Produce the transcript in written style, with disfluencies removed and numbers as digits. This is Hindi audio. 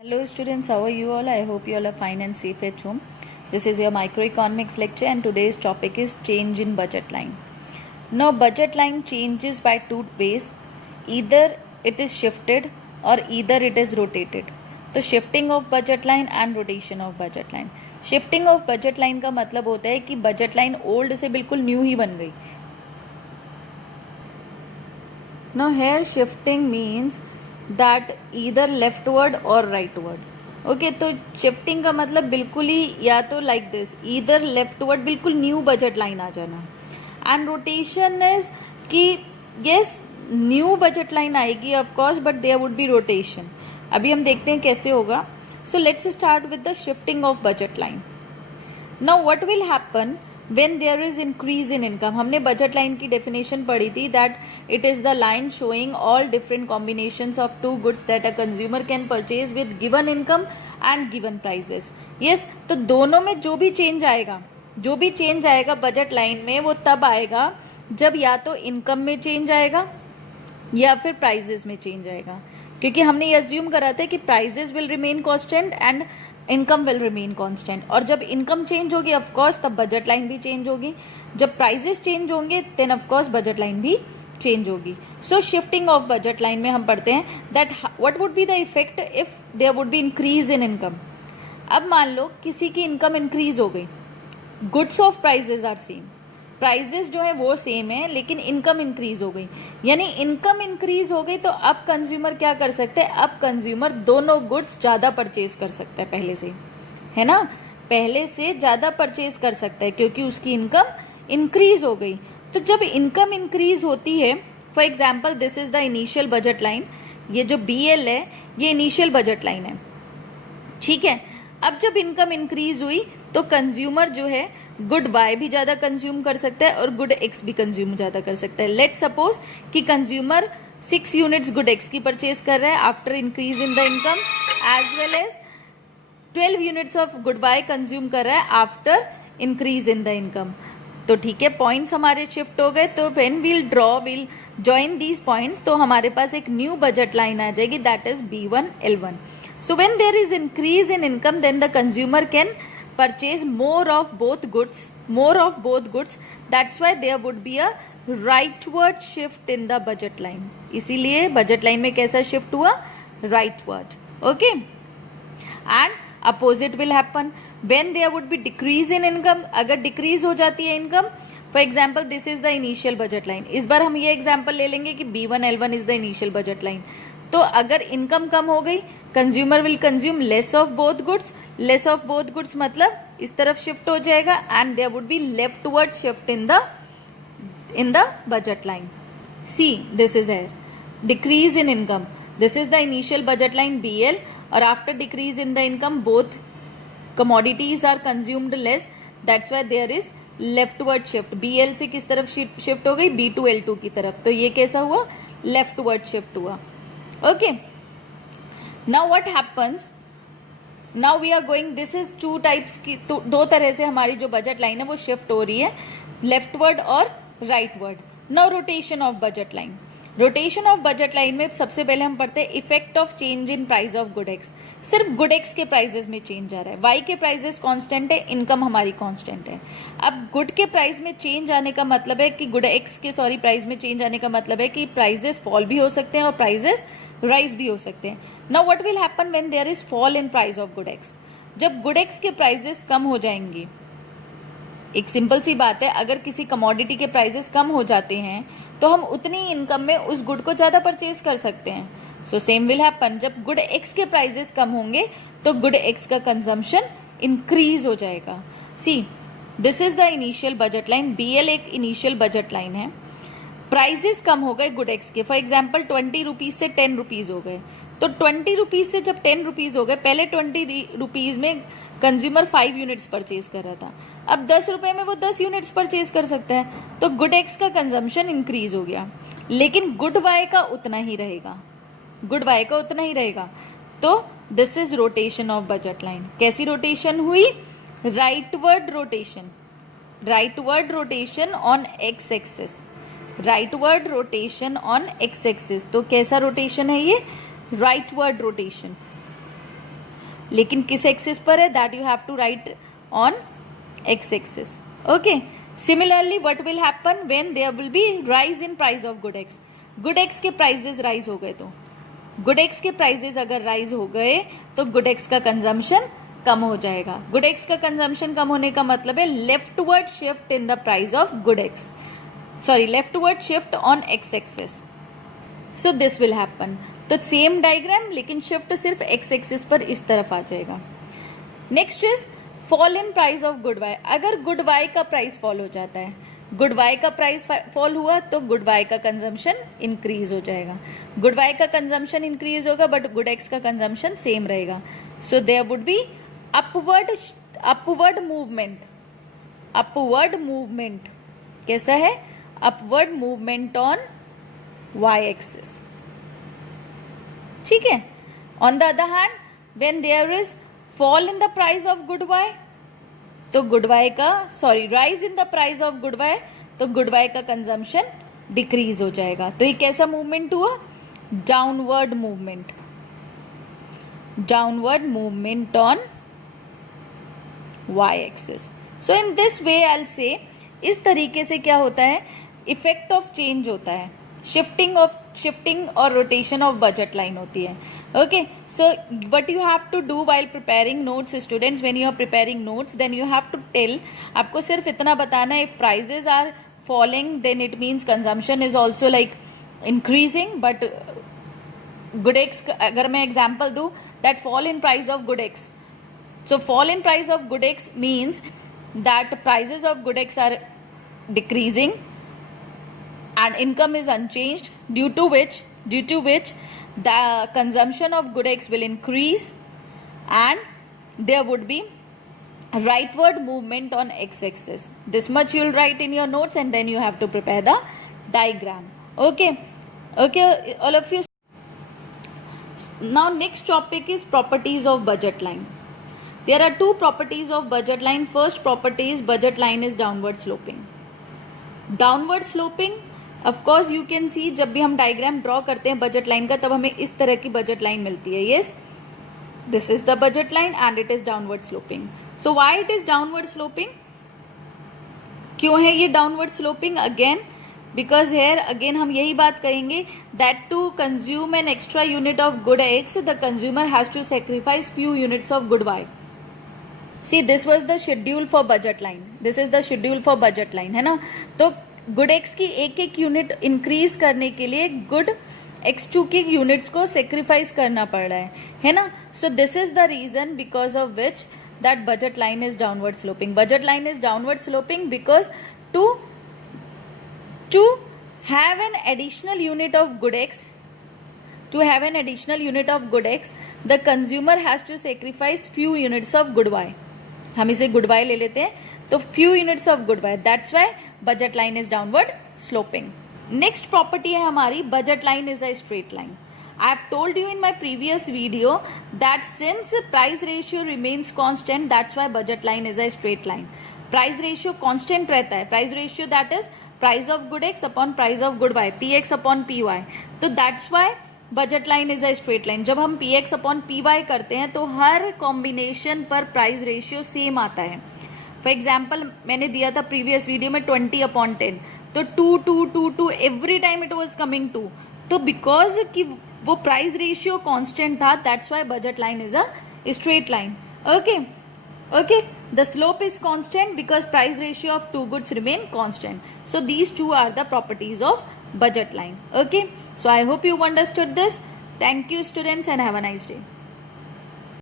Hello students, how are you all? I hope you all are fine and safe at home. This is your microeconomics lecture and today's topic is change in budget line. Now budget line changes by two ways. Either it is shifted or either it is rotated. तो shifting of budget line and rotation of budget line. Shifting of budget line का मतलब होता है कि budget line old से बिल्कुल new ही बन गई. Now here shifting means that either leftward और राइटवर्ड. ओके, तो शिफ्टिंग का मतलब बिल्कुल ही या तो लाइक दिस ईदर लेफ्टवर्ड बिल्कुल न्यू बजट लाइन आ जाना. एंड रोटेशन इज कि यस न्यू बजट लाइन आएगी of course but there would be rotation. अभी हम देखते हैं कैसे होगा. So let's start with the shifting of budget line. Now what will happen when there is increase in income. हमने बजट लाइन की डेफिनेशन पढ़ी थी that it is the line showing all different combinations of two goods that a consumer can purchase with given income and given prices. Yes, तो दोनों में जो भी चेंज आएगा बजट लाइन में वो तब आएगा जब या तो इनकम में चेंज आएगा या फिर प्राइजेस में चेंज आएगा. क्योंकि हमने ये अज्यूम करा था कि prices will remain constant and income will remain constant. और जब इनकम चेंज होगी ऑफ कोर्स तब बजट लाइन भी चेंज होगी. जब प्राइजेस चेंज होंगे then of course budget line भी चेंज होगी. So shifting of budget line में हम पढ़ते हैं that what would be the effect if there would be increase in income. अब मान लो किसी की इनकम इंक्रीज हो गई, goods of prices are same, prices जो है वो सेम है लेकिन इनकम इंक्रीज हो गई. यानी इनकम इंक्रीज हो गई तो अब कंज्यूमर क्या कर सकते हैं, अब कंज्यूमर दोनों गुड्स ज़्यादा परचेज कर सकता है पहले से, है ना, पहले से ज़्यादा परचेज कर सकता है क्योंकि उसकी इनकम इंक्रीज हो गई. तो जब इनकम इंक्रीज होती है, for example this is the initial budget line, ये जो BL है ये इनिशियल बजट लाइन है, ठीक है. अब जब इनकम इंक्रीज हुई तो कंज्यूमर जो है गुड Y भी ज़्यादा कंज्यूम कर सकता है और गुड X भी कंज्यूम ज़्यादा कर सकता है. लेट सपोज कि कंज्यूमर 6 यूनिट्स गुड X की परचेज कर रहा है after increase in the income as well as 12 units of good Y consume कर रहा है after increase in the income. तो ठीक है, पॉइंट्स हमारे शिफ्ट हो गए. तो when will join these points तो हमारे पास एक न्यू बजट लाइन आ जाएगी that is B1 L1. So when there is increase in income then the consumer can purchase more of both goods. That's why there would be a rightward shift in the budget line. इसीलिए बजट लाइन में कैसा शिफ्ट हुआ, rightward. Okay, and opposite will happen when there would be decrease in income. अगर decrease हो जाती है income, for example this is the initial budget line. इस बार हम ये एग्जाम्पल ले लेंगे कि B1 L1 is the initial budget line. तो अगर इनकम कम हो गई consumer will consume less of both goods मतलब इस तरफ शिफ्ट हो जाएगा and there would be leftward shift in the budget line. See this is a decrease in income, this is the initial budget line BL और after decrease in the income both commodities are consumed less, that's why there is leftward shift. BL से किस तरफ शिफ्ट हो गई, B2 L2 की तरफ. तो ये कैसा हुआ, लेफ्टवर्ड शिफ्ट हुआ. Okay, now what happens, now we are going, this is two types की, तो दो तरह से हमारी जो बजट लाइन है वो शिफ्ट हो रही है, लेफ्टवर्ड और rightward. Now rotation of budget line. Rotation of budget line में सबसे पहले हम पढ़ते हैं effect of change in price of good X. सिर्फ गुड X के प्राइजेस में चेंज आ रहा है, Y के प्राइजेस कांस्टेंट है, इनकम हमारी कांस्टेंट है. अब गुड के प्राइस में चेंज आने का मतलब है कि गुड X के प्राइस में चेंज आने का मतलब है कि प्राइजेस फॉल भी हो सकते हैं और प्राइजेस राइज भी हो सकते हैं. Now what will happen when there is fall in price of good X. जब गुड X के प्राइजेस कम हो जाएंगे, एक सिंपल सी बात है, अगर किसी कमोडिटी के प्राइजेस कम हो जाते हैं तो हम उतनी इनकम में उस गुड को ज़्यादा परचेज कर सकते हैं. सो सेम विल हैपन, जब गुड X के प्राइजेस कम होंगे तो गुड X का कंजम्पशन इंक्रीज हो जाएगा. सी this is the initial budget line, BL एक इनिशियल बजट लाइन है. प्राइजेस कम हो गए गुड X के, फॉर एग्जाम्पल 20 रुपीज़ से 10 रुपीज़ हो गए. तो 20 रुपीज़ से जब 10 रुपीज़ हो गए, पहले 20 रुपीज़ में कंज्यूमर 5 यूनिट्स परचेज कर रहा था, अब 10 रुपये में वो 10 यूनिट्स परचेज कर सकता है. तो गुड X का कंजम्पशन इंक्रीज हो गया लेकिन गुड Y का उतना ही रहेगा. तो this is rotation of budget line. कैसी रोटेशन हुई, rightward rotation on X axis, rightward rotation on X axis. तो कैसा रोटेशन है ये, राइटवर्ड रोटेशन. लेकिन किस एक्सिस पर है, that you have to write on x axis. Okay. Similarly what will happen when there will be rise in price of good X. Good X के प्राइजेस राइज हो गए, तो गुड एक्स के प्राइजेस अगर राइज हो गए तो गुड एक्स का कंजम्पशन कम हो जाएगा. गुड एक्स का कंजम्पशन कम होने का मतलब है leftward shift in the price of good X, sorry leftward shift on x axis. So this will happen. तो सेम डायग्राम लेकिन शिफ्ट सिर्फ एक्स एक्सिस पर इस तरफ आ जाएगा. Next is fall in price of good y. अगर गुड वाई का प्राइस फॉल हो जाता है, गुड वाई का प्राइस फॉल हुआ तो गुड वाई का कंजम्पशन इंक्रीज हो जाएगा. गुड वाई का कंजम्पशन इंक्रीज होगा बट गुड एक्स का कंजम्पशन सेम रहेगा. So there would be upward movement. कैसा है? Upward movement on y axis. ठीक है. On the other hand when there is fall in the price of good y, तो गुड वाई का rise in the price of good y, तो गुड वाई का कंजम्पशन डिक्रीज हो जाएगा. तो ये कैसा मूवमेंट हुआ? Downward movement on y axis. So in this way I will say, इस तरीके से क्या होता है, इफेक्ट ऑफ चेंज होता है, शिफ्टिंग और रोटेशन ऑफ बजट लाइन होती है. Okay. So what you have to do while preparing notes students, when you are preparing notes then you have to tell, आपको सिर्फ इतना बताना है, if prices are falling then it means consumption is also like increasing. But good x, अगर मैं एग्जाम्पल दूँ, that fall in price of good x. So fall in price of good X means that prices of good X are decreasing and income is unchanged, due to which the consumption of good X will increase and there would be rightward movement on X axis. This much you will write in your notes and then you have to prepare the diagram. Okay, all of you. Now next topic is properties of budget line. There are two properties of budget line. First property is budget line is downward sloping. Downward sloping, of course you can see, जब भी हम डायग्राम ड्रॉ करते हैं बजट लाइन का, तब हमें इस तरह की बजट लाइन मिलती है. Yes, this is the budget line and it is downward sloping. So why it is downward sloping? क्यों है ये downward sloping? Again, because here again हम यही बात करेंगे that to consume an extra unit of good X, the consumer has to sacrifice few units of good Y. See, this was the schedule for budget line. This is the schedule for budget line, है ना. तो गुड एक्स की एक यूनिट इंक्रीज करने के लिए गुड x2 की यूनिट्स को सेक्रीफाइस करना पड़ रहा है ना. So this is the reason because of which that budget line is downward sloping. Budget line is downward sloping because to have an additional unit of good X, the consumer has to sacrifice few units of good Y. हम इसे good Y ले लेते हैं, तो few units of good Y. That's why budget line is downward sloping. Next property है हमारी, budget line is a straight line. I have told you in my previous video that since price ratio remains constant, that's why budget line is a straight line. Price ratio constant रहता है. Price ratio that is price of good X upon price of good Y, Px upon Py. तो that's why budget line is a straight line. जब हम Px अपॉन Py करते हैं तो हर कॉम्बिनेशन पर प्राइस रेशियो सेम आता है. फॉर एग्जाम्पल मैंने दिया था प्रीवियस वीडियो में 20/10, तो 2 every time it was coming 2. तो बिकॉज कि वो प्राइस रेशियो कांस्टेंट था, that's why budget line is a straight line. Okay, the slope is constant because price ratio of two goods remain constant. So these two are the properties of budget line. Okay, so I hope you understood this. Thank you students and have a nice day.